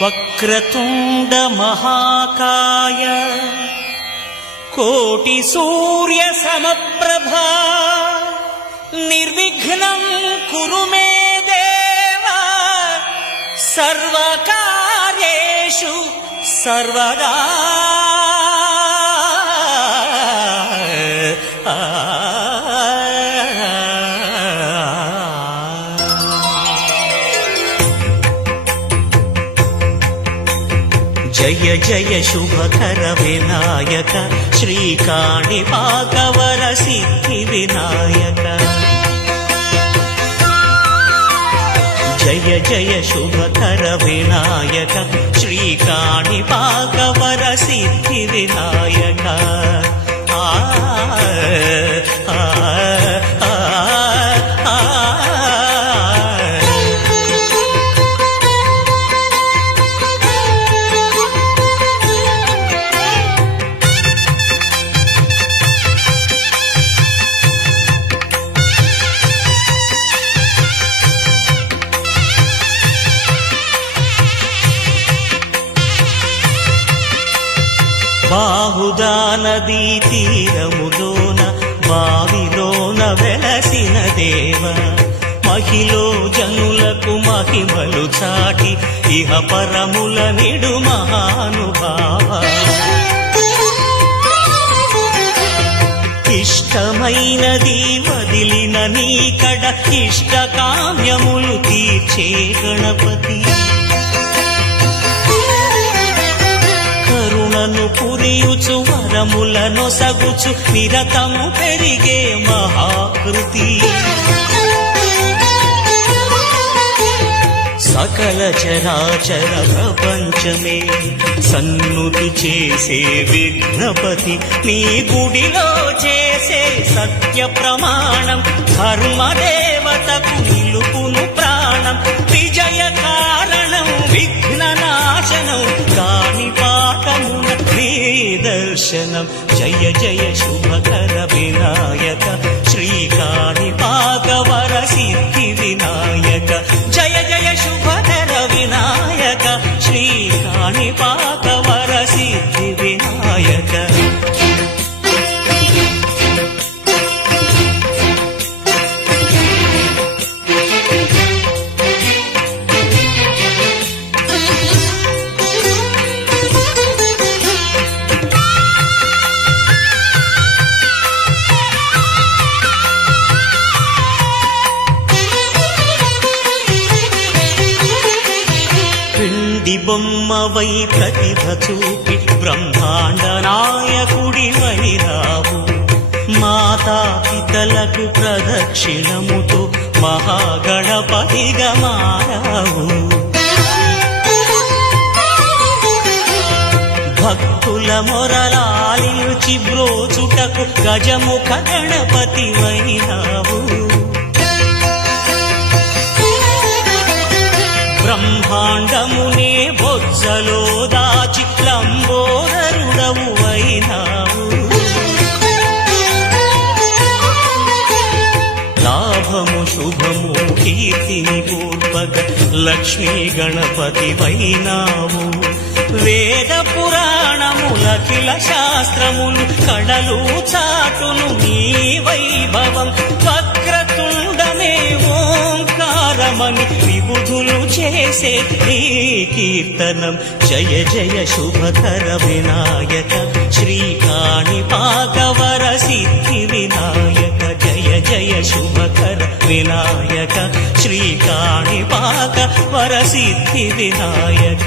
వక్రతుండ మహాకాయ కోటి సూర్య సమప్రభా నిర్విఘ్నం కురు మే దేవ సర్వకార్యేషు సర్వదా. జయ జయ శుభకర వినాయక శ్రీకాణిపాకవర సిద్ధి వినాయక. జయ జయ శుభకర వినాయక శ్రీకాణిపాకవర సిద్ధి వినాయక. బాహుదా నదీ తీరములోన బావిలోన వెలసిన దేవ మహిలో జనులకు మహిమలు చాటి ఇహ పరముల నిడు మహానుభావ. ఇష్టమైనది వదిలిన నీకడ ఇష్ట కామ్యములు తీర్చే గణపతి. కరుణను పురియుచు వరములను సగుచు నిరతము పెరిగే మహాకృతి. సకల చరాచర ప్రపంచమే సన్నుతి చేసే విఘ్నపతి నీ గుడిలో చేసే సత్య ప్రమాణం ధర్మదేవతకు నిలుపును ప్రాణం. విజయ కారణం విఘ్న నాశనం కాణిపాకమున నీ దర్శనం. జయ జయ శుభకర వినాయక శ్రీకాణిపాకవర సిద్ధి వినాయక. జయ జయ శుభకర వినాయక శ్రీకాణిపాకవర సిద్ధి వినాయక. బొమ్మవై ప్రతిభ చూపి బ్రహ్మాండ నాయకుడివై రావు. మాతాపితలకు ప్రదక్షిణముతో మహాగణపతిగా మారావు. భక్తుల మొరలాలించి బ్రోచుటకు గజముఖ గణపతివై రావు. బ్రహ్మాండమునే బొజ్జలో దాచి లంబోదరుడవు అయినావు. లాభము శుభము కీర్తిని పూర్వక లక్ష్మీ గణపతి వైనావు. వేద పురాణములఖిల శాస్త్రములు కడలు చాటును నీ వైభవం. వక్రతుండమే ఓంకారమని విబుధులు చేసే నీ కీర్తనం. జయ జయ శుభకర వినాయక శ్రీకాణిపాకవర సిద్ధి వినాయక. జయ జయ శుభకర వినాయక శ్రీకాణిపాకవర సిద్ధి వినాయక.